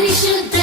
你是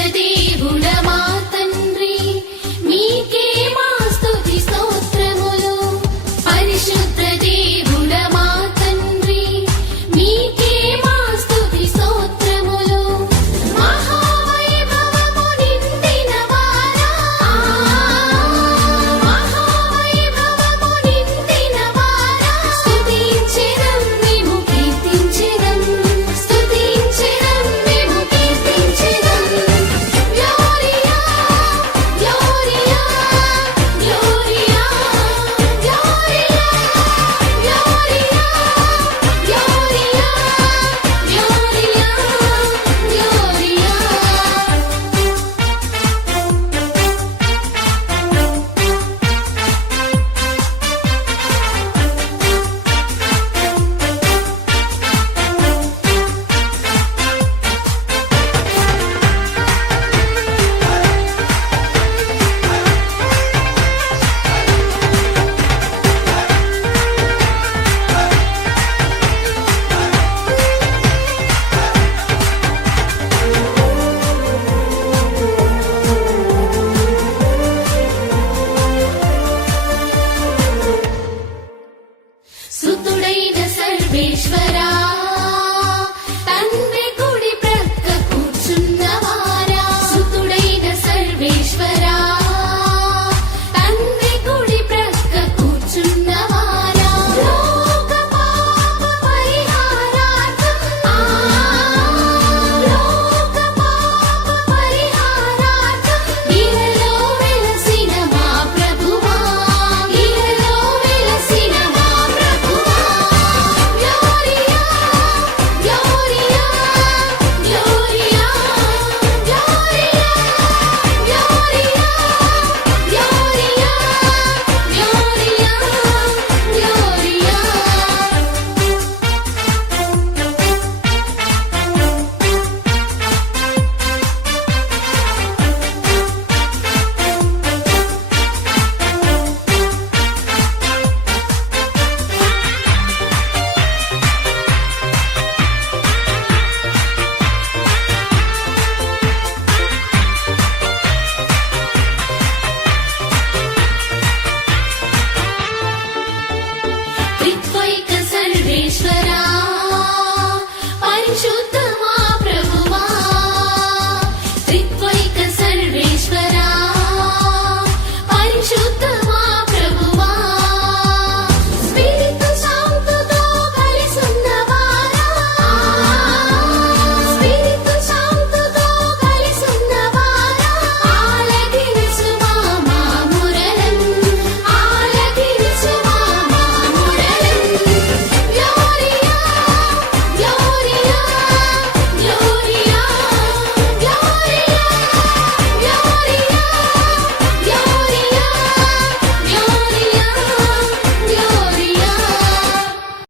ईश्वरा